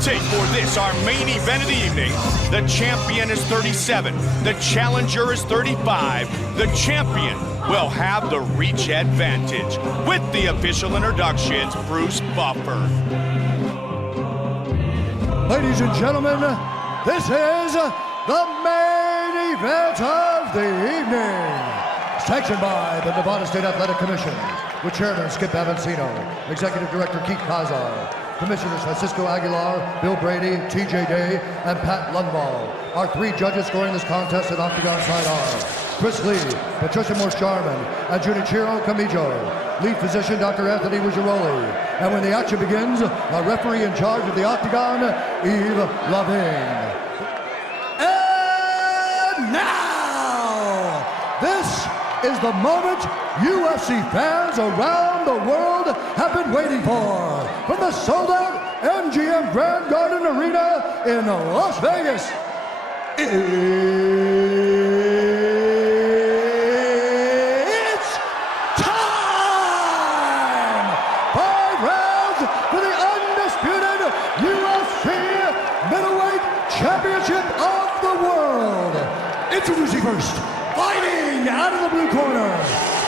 take for this, our main event of the evening. The champion is 37. The challenger is 35. The champion will have the reach advantage. With the official introductions, Bruce Buffer. Ladies and gentlemen, this is the main event of the evening. Sanctioned by the Nevada State Athletic Commission, with Chairman Skip Avancino, Executive Director Keith Kazar, Commissioners Francisco Aguilar, Bill Brady, TJ Day, and Pat Lundvall. Our three judges scoring this contest at Octagon side are Chris Lee, Patricia Morse-Jarman, and Junichiro Kamijo. Lead physician Dr. Anthony Ruggiero. And when the action begins, our referee in charge of the Octagon, Yves Lavigne. And now, this is the moment UFC fans around the world have been waiting for. From the sold-out MGM Grand Garden Arena in Las Vegas, it's time! 5 rounds for the undisputed UFC Middleweight Championship of the World. Introducing first, fighting out of the blue corner.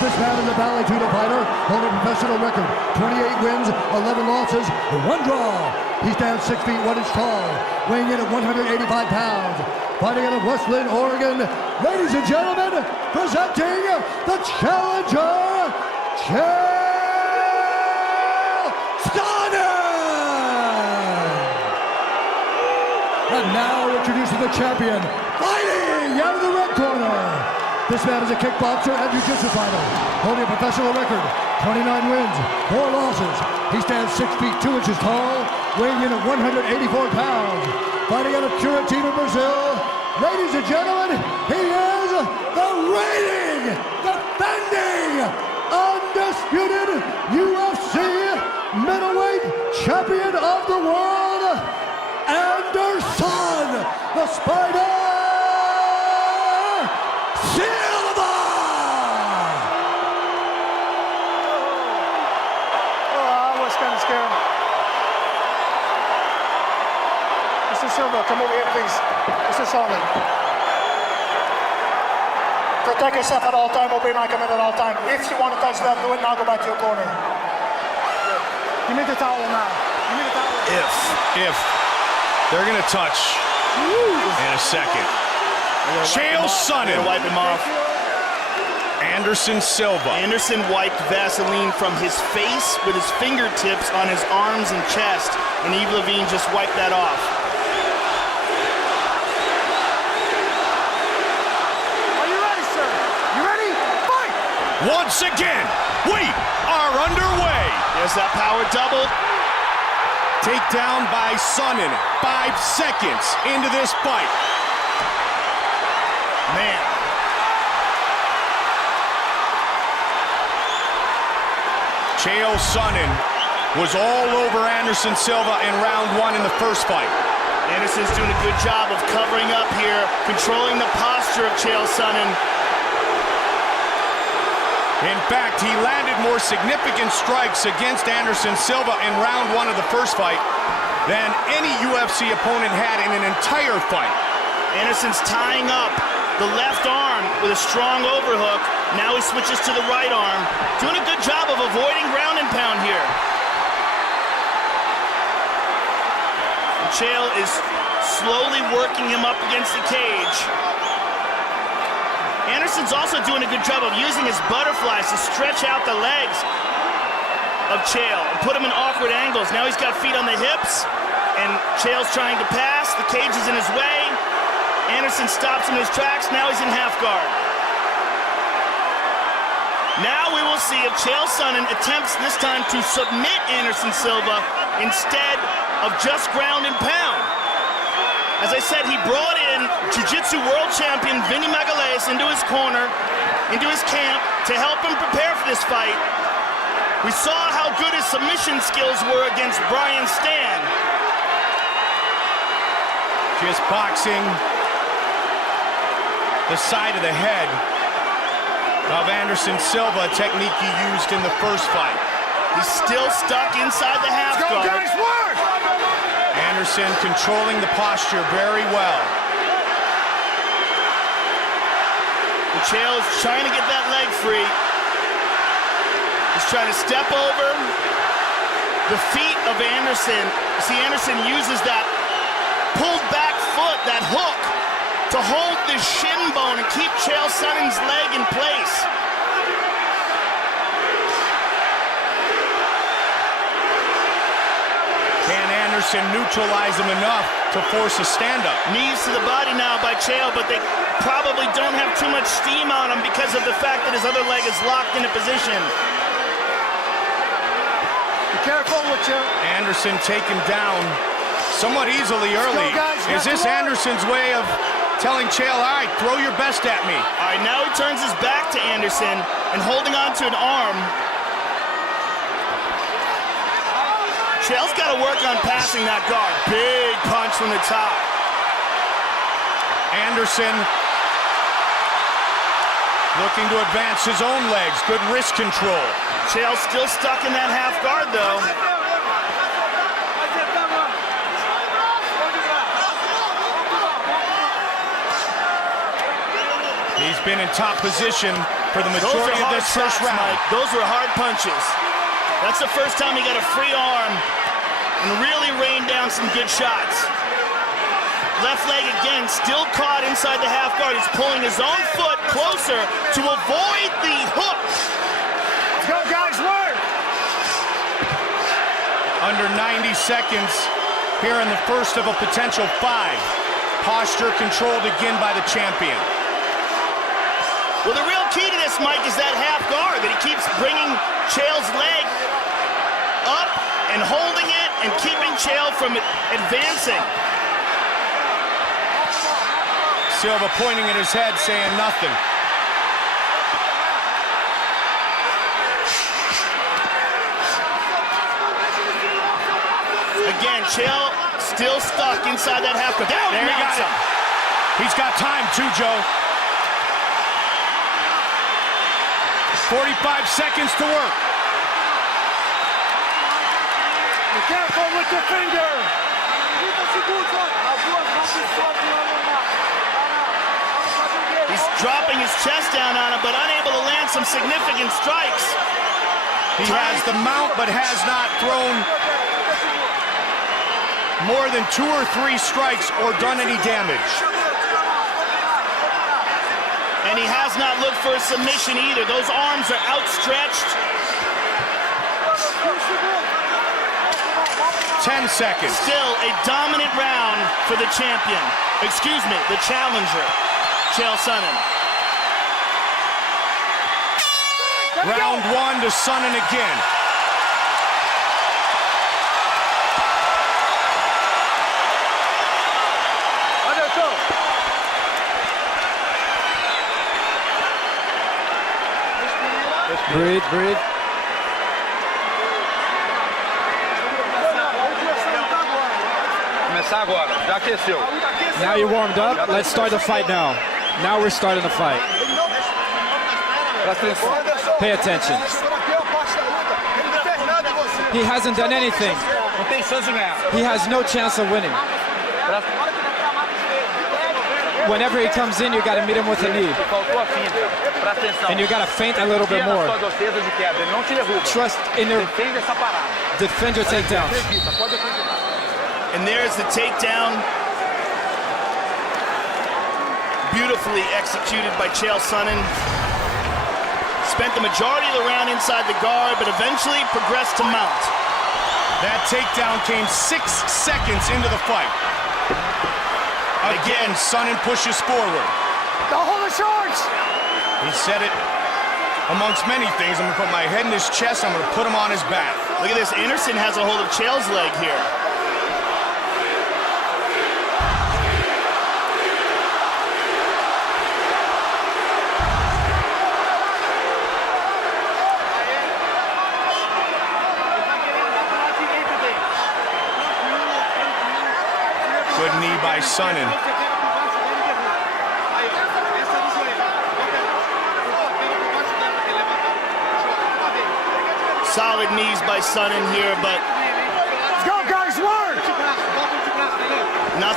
This man is a Valley-Tudo fighter, holding a professional record, 28 wins, 11 losses, 1 draw. He stands 6 feet 1 inch tall, weighing in at 185 pounds. Fighting out of West Lynn, Oregon, ladies and gentlemen, presenting the challenger, Chael Sonnen. And now introducing the champion, fighting out of the red corner. This man is a kickboxer and jiu-jitsu fighter, holding a professional record, 29 wins, 4 losses. He stands 6 feet 2 inches tall, weighing in at 184 pounds. Fighting out of Curitiba, Brazil, ladies and gentlemen, he is the reigning, defending, undisputed UFC middleweight champion of the world, Anderson, the Spider, Silva! Oh, I was kind of scared. Mr. Silva, come over here, please. Mr. Sonnen. Protect yourself at all time, obey my command at all time. If you want to touch that, do it now, go back to your corner. Give me the towel now. Give me the towel. If they're gonna touch in a second. Chael Sonnen. Wipe him off. Anderson Silva. Anderson wiped Vaseline from his face with his fingertips on his arms and chest, and Yves Lavigne just wiped that off. Are you ready, sir? You ready? Fight! Once again, we are underway. There's that power double. Takedown by Sonnen, 5 seconds into this fight. Man. Chael Sonnen was all over Anderson Silva in round 1 in the first fight. Anderson's doing a good job of covering up here, controlling the posture of Chael Sonnen. In fact, he landed more significant strikes against Anderson Silva in round 1 of the first fight than any UFC opponent had in an entire fight. Anderson's tying up the left arm with a strong overhook. Now he switches to the right arm. Doing a good job of avoiding ground and pound here. And Chael is slowly working him up against the cage. Anderson's also doing a good job of using his butterflies to stretch out the legs of Chael and put him in awkward angles. Now he's got feet on the hips, and Chael's trying to pass. The cage is in his way. Anderson stops in his tracks. Now he's in half guard. Now we will see if Chael Sonnen attempts this time to submit Anderson Silva instead of just ground and pound. As I said, he brought in Jiu-Jitsu world champion Vinny Magalhães into his corner, into his camp, to help him prepare for this fight. We saw how good his submission skills were against Brian Stann. Just boxing the side of the head of Anderson Silva, a technique he used in the first fight. He's still stuck inside the half guard. Let's go, guys, work! Anderson controlling the posture very well. Chael is trying to get that leg free. He's trying to step over the feet of Anderson. See, Anderson uses that pulled back foot, that hook, to hold the shin bone and keep Chael Sonnen's leg in place. Can Anderson neutralize him enough to force a stand-up? Knees to the body now by Chael, but they probably don't have too much steam on him because of the fact that his other leg is locked in a position. Be careful with you. Anderson taken down somewhat easily early. Go, guys. Is this Anderson's way of telling Chael, all right, throw your best at me? All right, now he turns his back to Anderson and holding on to an arm. Chael's got to work on passing that guard. Big punch from the top. Anderson looking to advance his own legs. Good wrist control. Chael still stuck in that half guard, though. He's been in top position for the majority of this first round. Mike. Those were hard punches. That's the first time he got a free arm and really rained down some good shots. Left leg again, still caught inside the half guard. He's pulling his own foot closer to avoid the hook. Let's go, guys, work! Under 90 seconds here in the first of a potential 5. Posture controlled again by the champion. Well, the real key to this, Mike, is that half guard, that he keeps bringing Chael's leg up and holding it and keeping Chael from advancing. Silva pointing at his head, saying nothing. Again, Chael still stuck inside that half guard. There he got it. He's got time too, Joe. 45 seconds to work. Be careful with your finger. He's dropping his chest down on him, but unable to land some significant strikes. He has the mount, but has not thrown more than 2 or 3 strikes or done any damage. And he has not looked for a submission either. Those arms are outstretched. 10 seconds. Still a dominant round for the champion. Excuse me, the challenger, Chael Sonnen. Round 1 to Sonnen again. Breathe, breathe. Começar agora, já aqueceu. Now you're warmed up. Let's start the fight now. Now we're starting the fight. Pay attention. He hasn't done anything. Não tem chance de ganhar. He has no chance of winning. Whenever he comes in, you got to meet him with a knee. Faltou a finta. Presta atenção. And you got to feint a little bit more. Sua defesa de queda, ele não te derruba. Trust in your Defende essa parada. defend your takedowns. Acredita, pode acreditar. And there's the takedown. Beautifully executed by Chael Sonnen. Spent the majority of the round inside the guard, but eventually progressed to mount. That takedown came 6 seconds into the fight. Again, Sonnen pushes forward. Don't hold the shorts! He said it amongst many things. I'm going to put my head in his chest. I'm going to put him on his back. Look at this. Anderson has a hold of Chael's leg here. Good knee by Sonnen. Solid knees by Sonnen here, but Let's go, guys, work!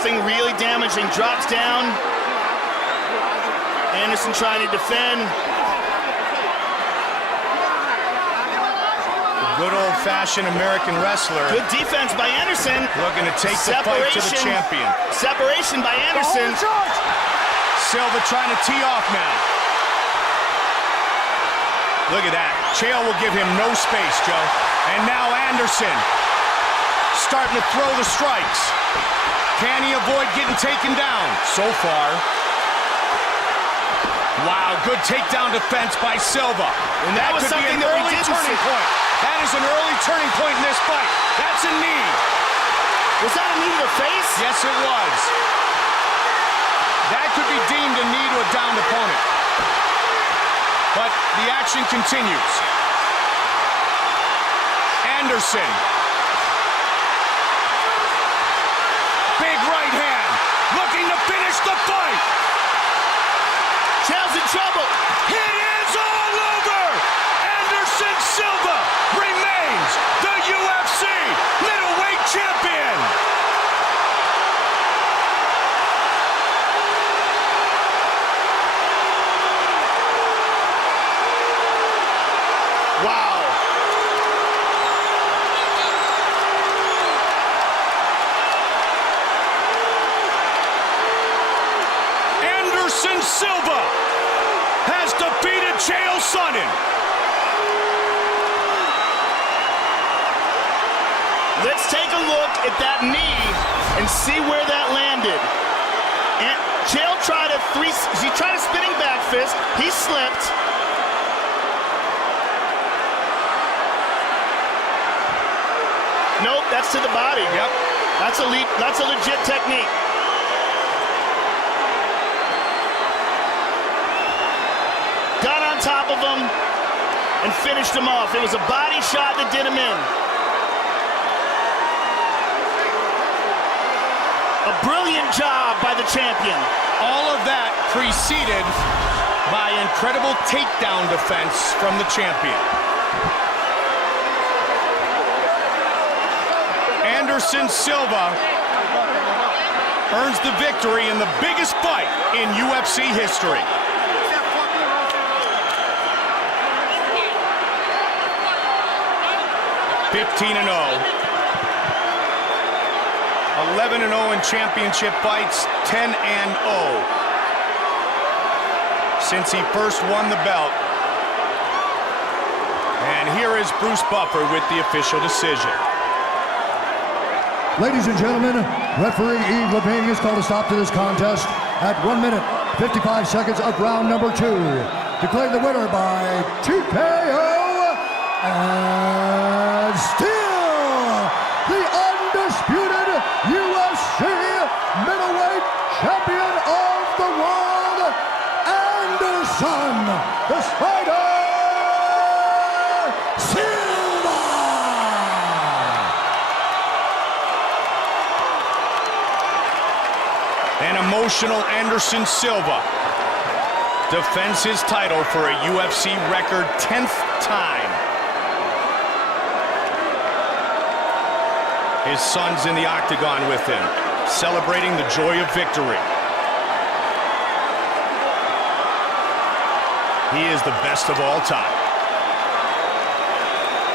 something really damaging. Drops down. Anderson trying to defend. Good old-fashioned American wrestler. Good defense by Anderson. Looking to take the fight to the champion. Separation by Anderson. Silva trying to tee off now. Look at that. Chael will give him no space, Joe. And now Anderson starting to throw the strikes. Can he avoid getting taken down? So far. Wow, good takedown defense by Silva. And that was could be something an that we early didn't turning see. point. That is an early turning point in this fight. That's a knee. Was that a knee to the face? Yes, it was. That could be deemed a knee to a downed opponent. But the action continues. Anderson. Big right hand. Looking to finish the fight. Chael's in trouble. It is all over. Anderson Silva remains the UFC middleweight champion. Wow. Anderson Silva has defeated Chael Sonnen. Let's take a look at that knee and see where that landed. And Chael tried a spinning back fist. He slipped. Nope, that's to the body. Yep. That's a legit technique. Got on top of him and finished him off. It was a body shot that did him in. A brilliant job by the champion. All of that preceded by incredible takedown defense from the champion. Anderson Silva earns the victory in the biggest fight in UFC history. 15-0. 11-0 in championship fights, 10-0 since he first won the belt. And here is Bruce Buffer with the official decision. Ladies and gentlemen, referee Yves Levine has called a stop to this contest at 1 minute, 55 seconds of round number 2. Declaring the winner by TKO and still the undisputed UFC middleweight champion of the world, Anderson the Spider Silva. An emotional Anderson Silva defends his title for a UFC record 10th time. His son's in the octagon with him, celebrating the joy of victory. He is the best of all time.